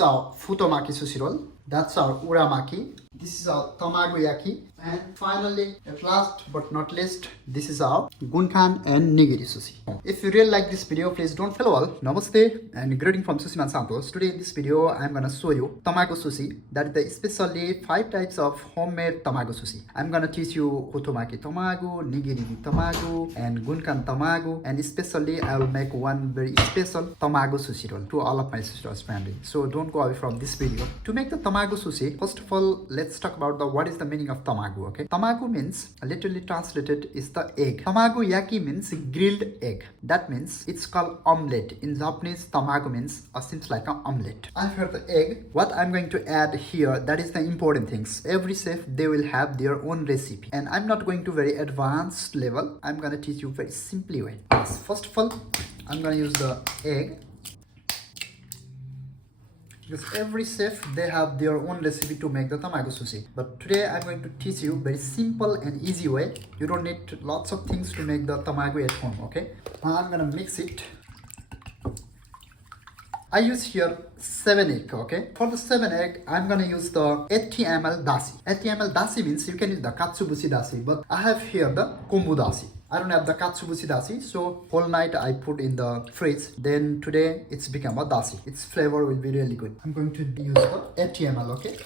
our Futomaki sushi roll. That's our Uramaki. This is our Tamago yaki. And finally, at last but not least, this is our Gunkan and Nigiri sushi. If you really like this video, please don't fail all. Namaste and greeting from Sushiman Santosh. Today in this video, I'm gonna show you Tamago sushi. That is especially 5 types of homemade Tamago sushi. I'm gonna teach you Futomaki Tamago, Nigiri Tamago, and Gunkan Tamago. And especially, I will make one very special Tamago sushi roll to all of my sisters' family. So don't go away from this video. To make the Tamago sushi, first of all, let's talk about what is the meaning of Tamago. Okay, Tamago means, literally translated, is the egg. Tamago yaki means grilled egg. That means it's called omelette. In Japanese, Tamago means seems like an omelette. I've heard the egg. What I'm going to add here, that is the important things. Every chef, they will have their own recipe, and I'm not going to very advanced level. I'm gonna teach you very simply way. Yes, first of all, I'm gonna use the egg. Because every chef, they have their own recipe to make the Tamago sushi. But today I'm going to teach you very simple and easy way. You don't need lots of things to make the Tamago at home, okay? Now I'm gonna mix it. I use here 7 egg, okay? For the 7 egg, I'm gonna use the 80 ml dashi. 80 ml dashi means you can use the katsubushi dashi, but I have here the kombu dashi. I don't have the katsubushi dashi, so whole night I put in the fridge. Then today it's become a dashi. Its flavor will be really good. I'm going to use the 80 ml, okay?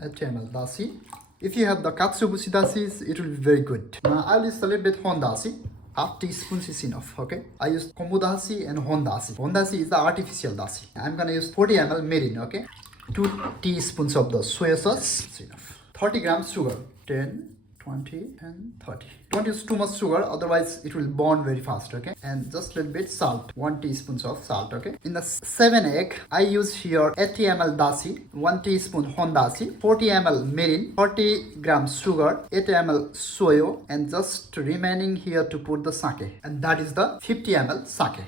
80 ml dashi. If you have the katsubushi dashi, it will be very good. Now I'll use a little bit hon dashi. Half teaspoon is enough, okay? I use kombu dashi and hon dashi. Hon dashi is the artificial dashi. I'm gonna use 40 ml mirin, okay? 2 teaspoons of the soy sauce. It's enough. 30 grams sugar. 10, 20 and 30. Don't use too much sugar, otherwise it will burn very fast, okay? And just a little bit salt. 1 teaspoon of salt, okay? In the 7 egg, I use here 80 ml dashi, 1 teaspoon hon dashi, 40 ml mirin, 40 grams sugar, 8 ml soyo, and just remaining here to put the sake. And that is the 50 ml sake.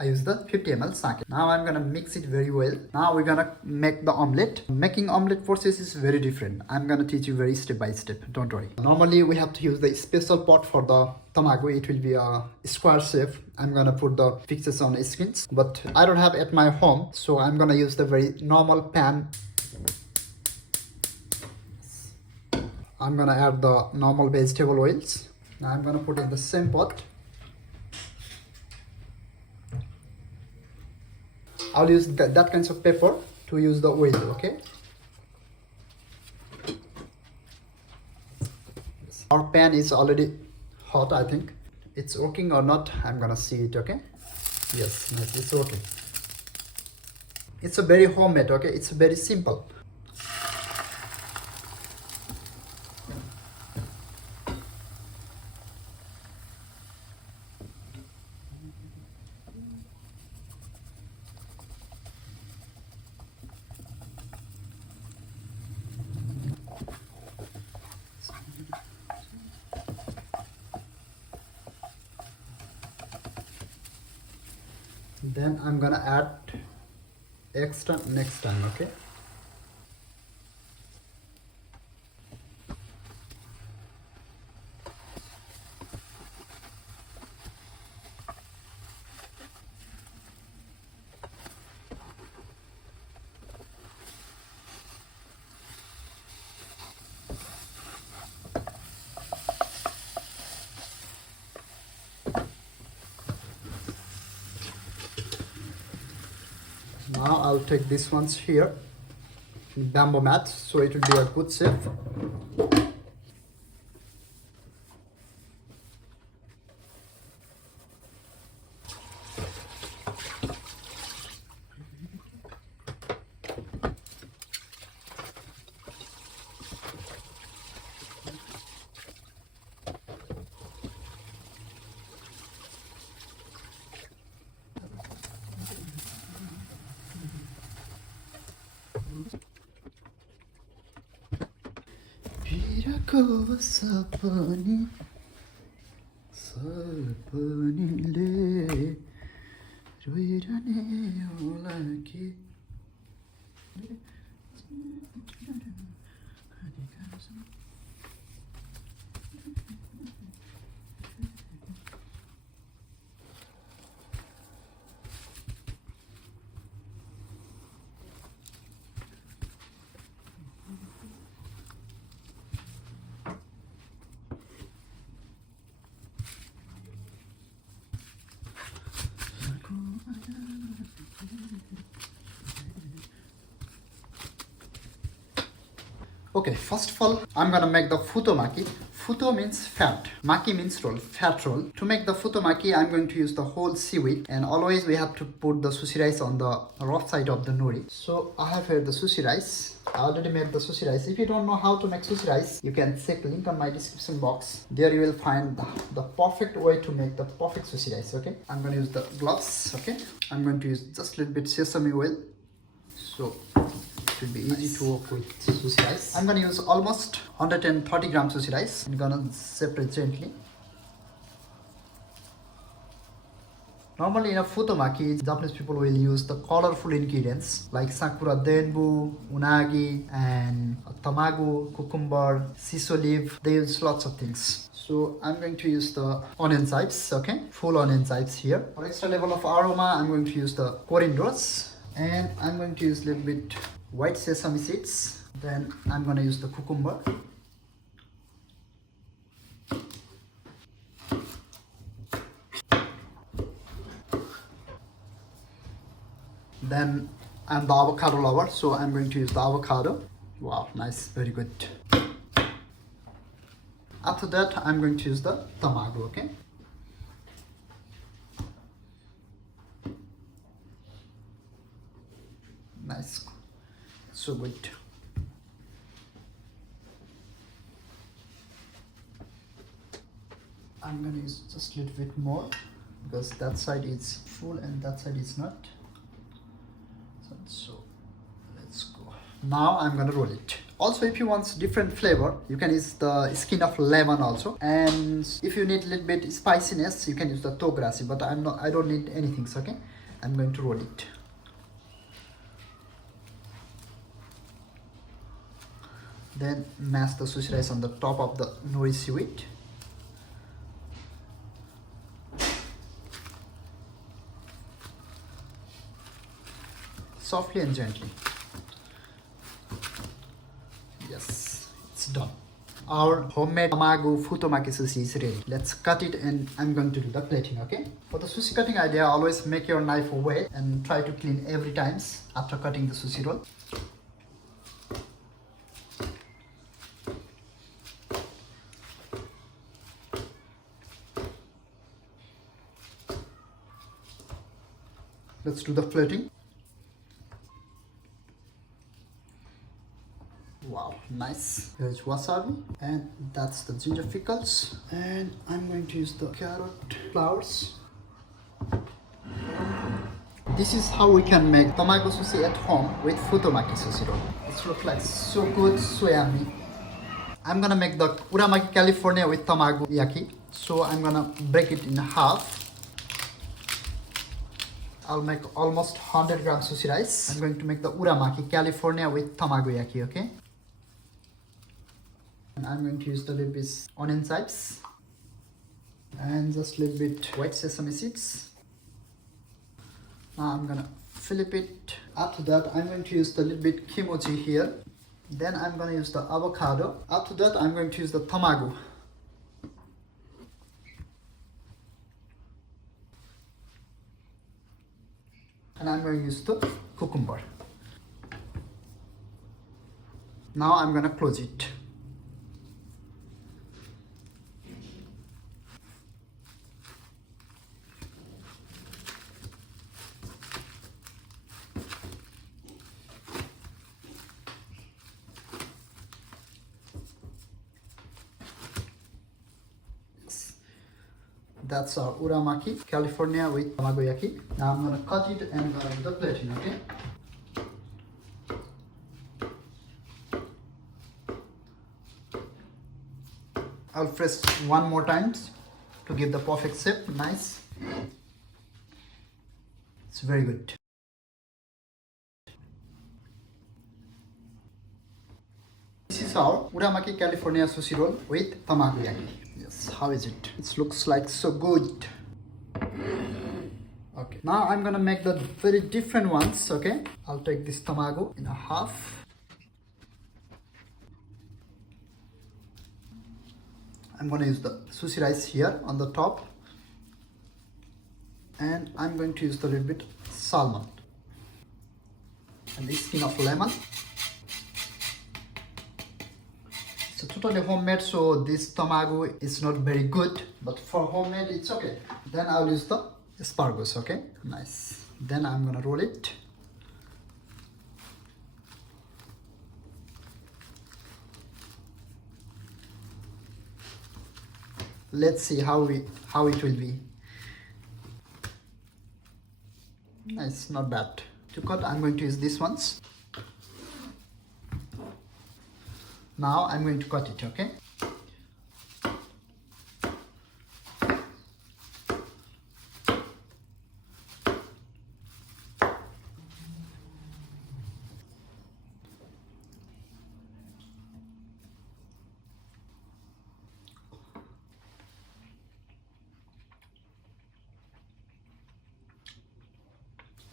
I use the 50 ml sake. Now I'm gonna mix it very well. Now we're gonna make the omelette. Making omelette process is very different. I'm gonna teach you very step by step. Don't worry. Normally we have to use the special pot for the Tamago. It will be a square shape. I'm gonna put the pictures on screens, but I don't have at my home, so I'm gonna use the very normal pan. I'm gonna add the normal vegetable oils. Now I'm gonna put in the same pot. I'll use that kinds of pepper to use the oil, okay? Our pan is already hot, I think. It's working or not, I'm gonna see it, okay? Yes, it's working. It's a very homemade, okay? It's very simple. Then I'm gonna add extra next time, okay? Now I'll take this ones here, bamboo mat, so it will be a good shape. Sapani, sapani le, ruirane olaki. Okay, first of all, I'm gonna make the futomaki. Futo means fat, maki means roll, fat roll. To make the futomaki, I'm going to use the whole seaweed, and always we have to put the sushi rice on the rough side of the nori. So I have here the sushi rice. I already made the sushi rice. If you don't know how to make sushi rice, you can check link on my description box. There you will find the perfect way to make the perfect sushi rice. Okay, I'm gonna use the gloves. Okay, I'm going to use just a little bit sesame oil, so it will be easy to work with sushi rice. I'm gonna use almost 130 grams sushi rice. I'm gonna separate gently. Normally in a futomaki, Japanese people will use the colorful ingredients like sakura denbu, unagi, and tamago, cucumber, shiso leaf. They use lots of things. So I'm going to use the onion chips, okay? Full onion chips here. For extra level of aroma, I'm going to use the corianders. And I'm going to use a little bit white sesame seeds. Then I'm going to use the cucumber. Then I'm the avocado lover, so I'm going to use the avocado. Wow, nice, very good. After that, I'm going to use the tamago, okay? Nice, so good. I'm gonna use just a little bit more because that side is full and that side is not. So let's go. Now I'm gonna roll it. Also, if you want different flavor, you can use the skin of lemon also. And if you need a little bit spiciness, you can use the togarashi. But I don't need anything. So, okay, I'm going to roll it. Then mash the sushi rice on the top of the nori seaweed. Softly and gently. Yes, it's done. Our homemade Tamago Futomaki sushi is ready. Let's cut it and I'm going to do the plating, okay? For the sushi cutting idea, always make your knife wet and try to clean every time after cutting the sushi roll. Let's do the plating. Wow, nice. Here's wasabi, and that's the ginger pickles. And I'm going to use the carrot flowers. This is how we can make tamago sushi at home with futomaki sushi roll. It looks like so good, so yummy. I'm gonna make the Uramaki California with tamago yaki. So I'm gonna break it in half. I'll make almost 100 grams sushi rice. I'm going to make the Uramaki California with tamago yaki, okay? And I'm going to use the little bit onion chips and just a little bit white sesame seeds. Now I'm gonna flip it. After that, I'm going to use the little bit kimochi here. Then I'm gonna use the avocado. After that, I'm going to use the tamago. And I'm going to use the cucumber. Now I'm gonna close it. That's our Uramaki California with tamago yaki. Now I'm gonna cut it and I'm gonna do the plating, okay? I'll press one more time to give the perfect shape. Nice. It's very good. This is our Uramaki California sushi roll with tamago yaki. Yes, how is it? It looks like so good. Okay, now I'm gonna make the very different ones, okay? I'll take this tamago in a half. I'm gonna use the sushi rice here on the top. And I'm going to use the little bit salmon. And the skin of lemon. It's totally homemade, so this tamago is not very good, but for homemade it's okay. Then I'll use the asparagus, okay? Nice. Then I'm gonna roll it. Let's see how it will be. Nice, not bad. To cut, I'm going to use these ones. Now I'm going to cut it, okay?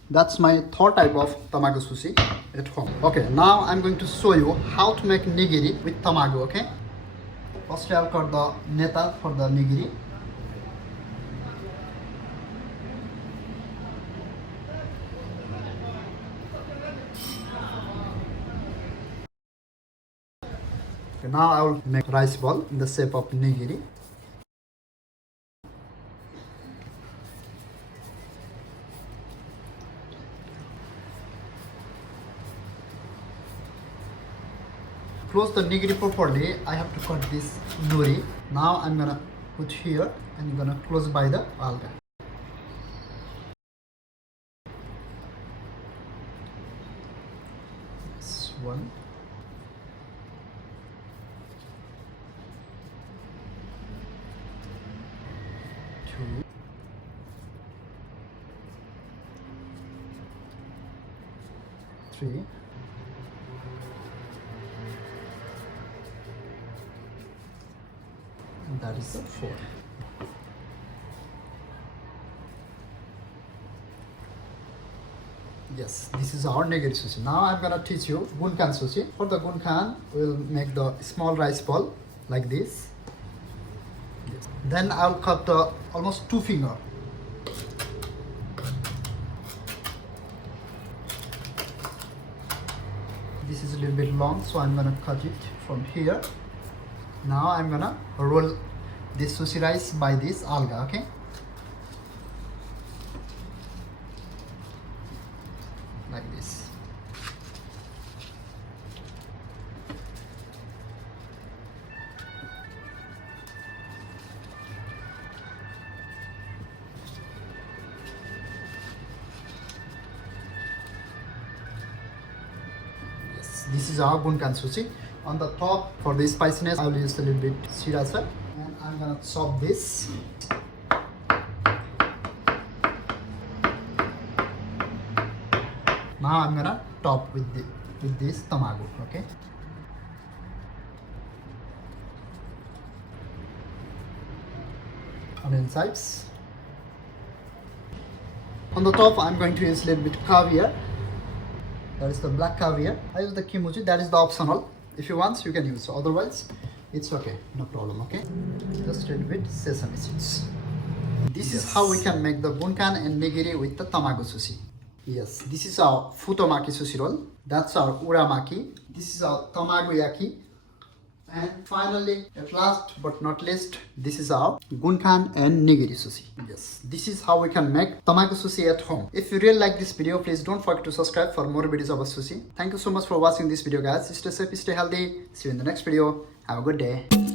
That's my third type of tamago sushi at home. Okay, now I'm going to show you how to make nigiri with tamago, okay? First I'll cut the neta for the nigiri. Okay, now I will make rice ball in the shape of nigiri. Close the nigiri properly. I have to cut this nori. Now I'm gonna put here and I'm gonna close by the alga. This one. Two. Three. And that is the 4. Yes, this is our nigiri sushi. Now I'm gonna teach you gunkan sushi. For the gunkan, we'll make the small rice ball like this. Yes. Then I'll cut the almost 2 finger. This is a little bit long, so I'm gonna cut it from here. Now I'm gonna roll this sushi rice by this alga, okay? Like this. Yes, this is our gunkan sushi. On the top, for the spiciness, I will use a little bit sriracha, and I'm gonna chop this. Now I'm gonna top with this tamago, okay? On the insides. On the top, I'm going to use a little bit caviar. That is the black caviar. I use the kimuchi. That is the optional. If you want, you can use. Otherwise, it's okay. No problem, okay? Just a little bit sesame seeds. This is how we can make the gunkan and nigiri with the tamago sushi. Yes, this is our Futomaki sushi roll. That's our Uramaki. This is our Tamago yaki. And finally, at last but not least, this is our Gunkan and Nigiri sushi. Yes, this is how we can make tamago sushi at home. If you really like this video, please don't forget to subscribe for more videos about sushi. Thank you so much for watching this video, guys. Stay safe, stay healthy. See you in the next video. Have a good day.